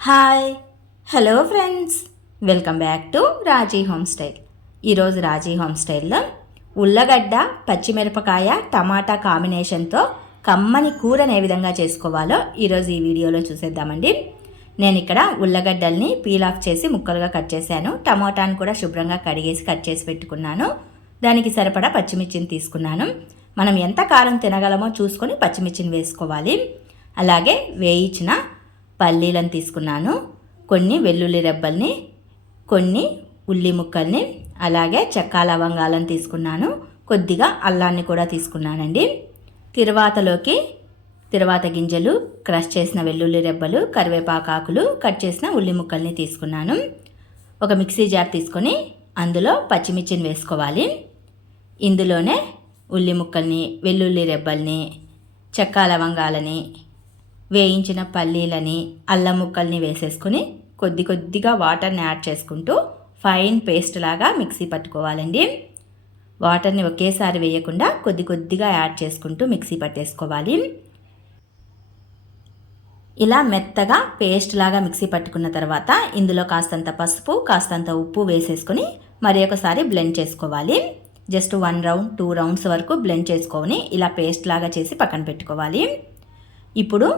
Hi hello friends, welcome back to Raji homestyle. ఈరోజు రాజీ హోమ్స్టైల్లో ఉల్లగడ్డ పచ్చిమిరపకాయ టమాటా కాంబినేషన్తో కమ్మని కూరని ఏ విధంగా చేసుకోవాలో ఈరోజు ఈ వీడియోలో చూసేద్దామండి. నేను ఇక్కడ ఉల్లగడ్డల్ని పీల్ ఆఫ్ చేసి ముక్కలుగా కట్ చేశాను. టమాటాను కూడా శుభ్రంగా కడిగేసి కట్ చేసి పెట్టుకున్నాను. దానికి సరిపడా పచ్చిమిర్చిని తీసుకున్నాను. మనం ఎంత కారం తినగలమో చూసుకొని పచ్చిమిర్చిని వేసుకోవాలి. అలాగే వేయించిన పల్లీలను తీసుకున్నాను, కొన్ని వెల్లుల్లి రెబ్బల్ని, కొన్ని ఉల్లి ముక్కల్ని, అలాగే చెక్క లవంగాలను తీసుకున్నాను, కొద్దిగా అల్లాన్ని కూడా తీసుకున్నానండి. తిరువాత గింజలు, క్రష్ చేసిన వెల్లుల్లి రెబ్బలు, కరివేపాకాకులు, కట్ చేసిన ఉల్లి ముక్కల్ని తీసుకున్నాను. ఒక మిక్సీ జార్ తీసుకొని అందులో పచ్చిమిర్చిని వేసుకోవాలి. ఇందులోనే ఉల్లి ముక్కల్ని, వెల్లుల్లి రెబ్బల్ని, చెక్క లవంగాలని, వేయించిన పల్లీలని, అల్లం ముక్కల్ని వేసేసుకొని కొద్దిగా వాటర్ని యాడ్ చేసుకుంటూ ఫైన్ పేస్ట్ లాగా మిక్సీ పట్టుకోవాలండి. వాటర్ని ఒకేసారి వేయకుండా కొద్దిగా యాడ్ చేసుకుంటూ మిక్సీ పట్టేసుకోవాలి. ఇలా మెత్తగా పేస్ట్ లాగా మిక్సీ పట్టుకున్న తర్వాత ఇందులో కాస్తంత పసుపు, కాస్తంత ఉప్పు వేసేసుకొని మరి ఒకసారి బ్లెండ్ చేసుకోవాలి. జస్ట్ 1 రౌండ్ 2 రౌండ్స్ వరకు బ్లెండ్ చేసుకొని ఇలా పేస్ట్ లాగా చేసి పక్కన పెట్టుకోవాలి. ఇప్పుడు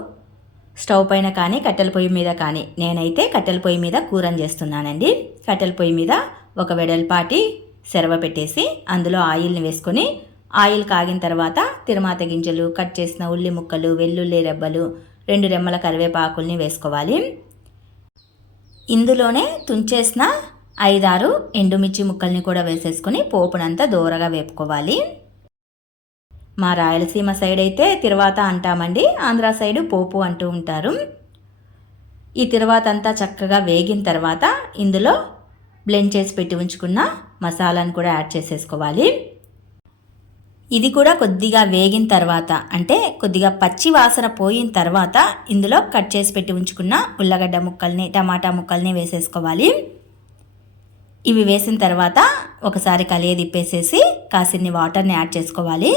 స్టవ్ పైన కానీ కట్టెల పొయ్యి మీద కానీ, నేనైతే కట్టెల పొయ్యి మీద కూరని చేస్తున్నానండి. కట్టెల పొయ్యి మీద ఒక వెడల్పాటి సెరవ పెట్టేసి అందులో ఆయిల్ని వేసుకొని, ఆయిల్ కాగిన తర్వాత తిరువాత గింజలు, కట్ చేసిన ఉల్లి ముక్కలు, వెల్లుల్లి రెబ్బలు, 2 రెమ్మల కరివేపాకుల్ని వేసుకోవాలి. ఇందులోనే తుంచేసిన 5-6 ఎండుమిర్చి ముక్కల్ని కూడా వేసేసుకొని పోపునంతా దోరగా వేపుకోవాలి. మా రాయలసీమ సైడ్ అయితే తిరువాత అంటామండి, ఆంధ్ర సైడు పోపు అంటూ ఉంటారు. ఈ తిరువాత అంతా చక్కగా వేగిన తర్వాత ఇందులో బ్లెండ్ చేసి పెట్టి ఉంచుకున్న మసాలాను కూడా యాడ్ చేసేసుకోవాలి. ఇది కూడా కొద్దిగా వేగిన తర్వాత, అంటే కొద్దిగా పచ్చి వాసన పోయిన తర్వాత ఇందులో కట్ చేసి పెట్టి ఉంచుకున్న ఉల్లగడ్డ ముక్కల్ని, టమాటా ముక్కల్ని వేసేసుకోవాలి. ఇవి వేసిన తర్వాత ఒకసారి కలియ తిప్పేసేసి కాసిన్ని వాటర్ని యాడ్ చేసుకోవాలి.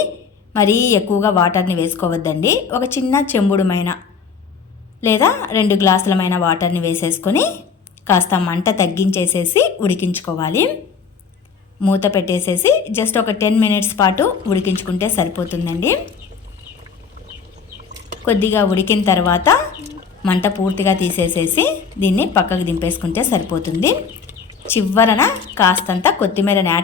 మరీ ఎక్కువగా వాటర్ని వేసుకోవద్దండి. ఒక చిన్న చెంబుడుమైన లేదా 2 గ్లాసులమైన వాటర్ని వేసేసుకొని కాస్త మంట తగ్గించేసేసి ఉడికించుకోవాలి. మూత పెట్టేసేసి జస్ట్ ఒక 10 మినిట్స్ పాటు ఉడికించుకుంటే సరిపోతుందండి. కొద్దిగా ఉడికిన తర్వాత మంట పూర్తిగా తీసేసేసి దీన్ని పక్కకు దింపేసుకుంటే సరిపోతుంది. చివరన కాస్తంత కొత్తిమీరని యాడ్